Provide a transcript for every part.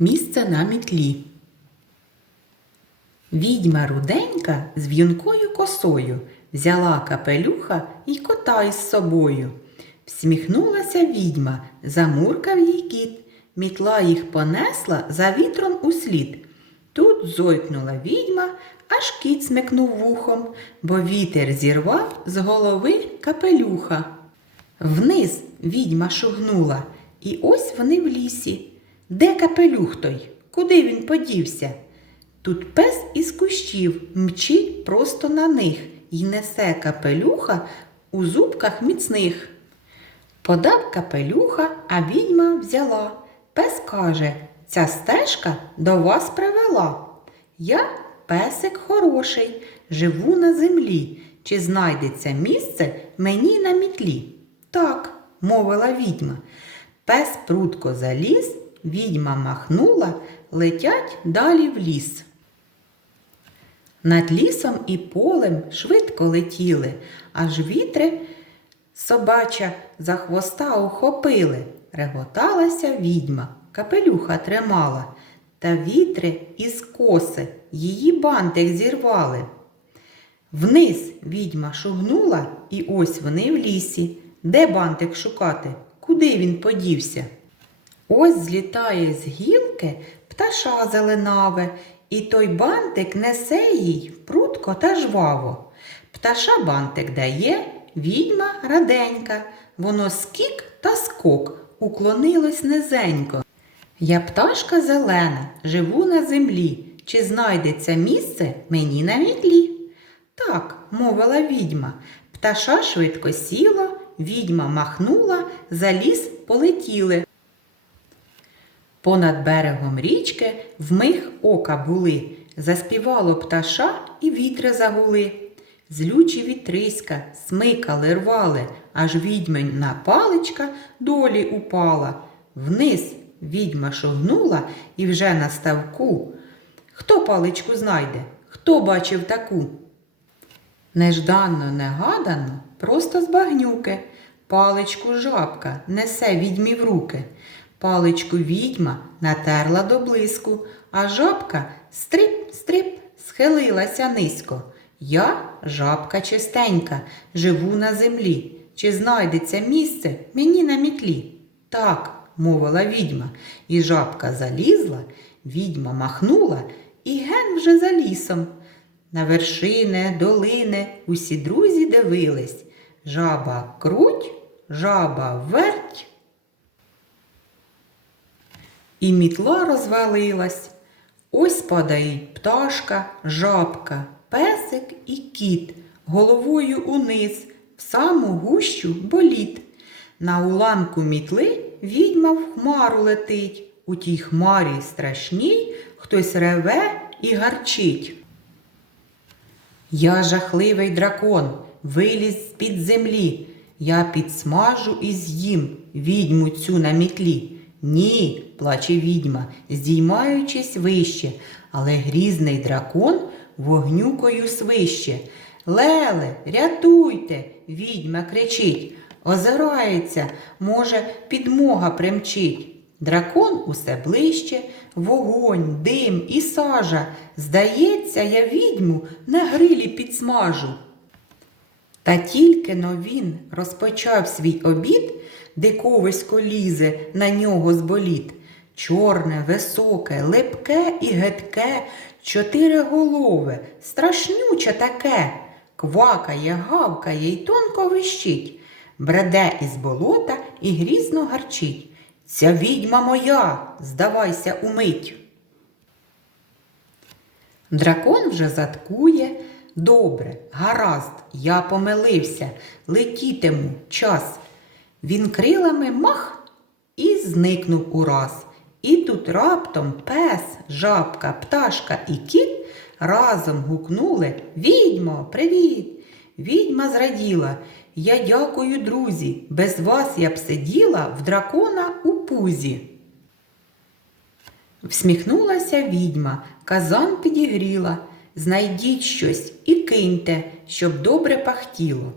Місце на мітлі. Відьма руденька з в'юнкою косою взяла капелюха й кота із собою. Всміхнулася відьма, замуркав їй кіт, мітла їх понесла за вітром услід. Тут зойкнула відьма, аж кіт смикнув вухом, бо вітер зірвав з голови капелюха. Вниз відьма шугнула, і ось вони в лісі. Де капелюх той? Куди він подівся? Тут пес із кущів мчить просто на них і несе капелюха у зубках міцних. Подав капелюха, а відьма взяла. Пес каже, ця стежка до вас привела. Я песик хороший, живу на землі. Чи знайдеться місце мені на мітлі? Так, мовила відьма. Пес прудко заліз, відьма махнула, летять далі в ліс. Над лісом і полем швидко летіли, аж вітри собача за хвоста ухопили. Реготалася відьма, капелюха тримала, та вітри із коси її бантик зірвали. Вниз відьма шугнула, і ось вони в лісі. Де бантик шукати? Куди він подівся? Ось злітає з гілки пташа зеленаве, і той бантик несе їй прутко та жваво. Пташа бантик дає, відьма раденька, воно скік та скок, уклонилось низенько. Я пташка зелена, живу на землі. Чи знайдеться місце мені на мітлі? Так, мовила відьма. Пташа швидко сіла, відьма махнула, за ліс полетіли. Понад берегом річки вмиг ока були, заспівало пташа і вітри загули. Злючі вітриська смикали, рвали, аж відьмина паличка долі упала. Вниз відьма шогнула і вже на ставку. Хто паличку знайде? Хто бачив таку? Нежданно, негадано, просто з багнюки. Паличку жабка несе відьмі в руки. Паличку відьма натерла до блиску, а жабка стрип, схилилася низько. Я жабка чистенька, живу на землі. Чи знайдеться місце мені на мітлі? Так, мовила відьма, і жабка залізла, відьма махнула і ген вже за лісом. На вершини, долини усі друзі дивились. Жаба круть, жаба верть. І мітла розвалилась. Ось падають пташка, жабка, песик і кіт, головою униз, в саму гущу боліт. На уламку мітли відьма в хмару летить. У тій хмарі страшній хтось реве і гарчить. Я жахливий дракон, виліз з-під землі. Я підсмажу і з'їм відьму цю на мітлі. Ні, плаче відьма, здіймаючись вище, але грізний дракон вогнюкою свище. Леле, рятуйте, відьма кричить, озирається, може, підмога примчить. Дракон усе ближче, вогонь, дим і сажа. Здається, я відьму на грилі підсмажу. Та тільки но він розпочав свій обід, диковисько лізе на нього з боліт. Чорне, високе, липке і гидке, чотириголове, страшнюче таке, квакає, гавкає й тонко вищить, бреде із болота і грізно гарчить. Ця відьма моя, здавайся умить. Дракон вже заткує. Добре, гаразд, я помилився, летітиму час. Він крилами мах і зникнув ураз. І тут раптом пес, жабка, пташка і кіт разом гукнули Відьмо, привіт! Відьма зраділа. Я дякую, друзі. Без вас я б сиділа в дракона у пузі. Всміхнулася відьма, казан підігріла. Знайдіть щось і киньте, щоб добре пахтіло.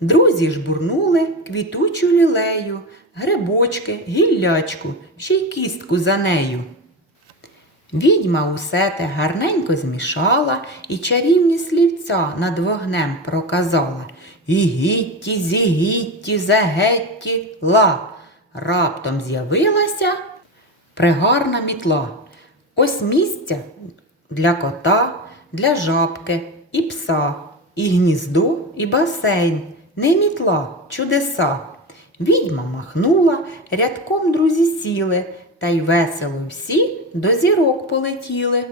Друзі жбурнули квітучу лілею, грибочки, гіллячку, ще й кістку за нею. Відьма усе те гарненько змішала і чарівні слівця над вогнем проказала. Ігітті, зігітті, загетті, ла. Раптом з'явилася пригарна мітла. Ось місця для кота, для жабки і пса, і гніздо, і басейн. Не мітла, чудеса. Відьма махнула, рядком друзі сіли, та й весело всі до зірок полетіли.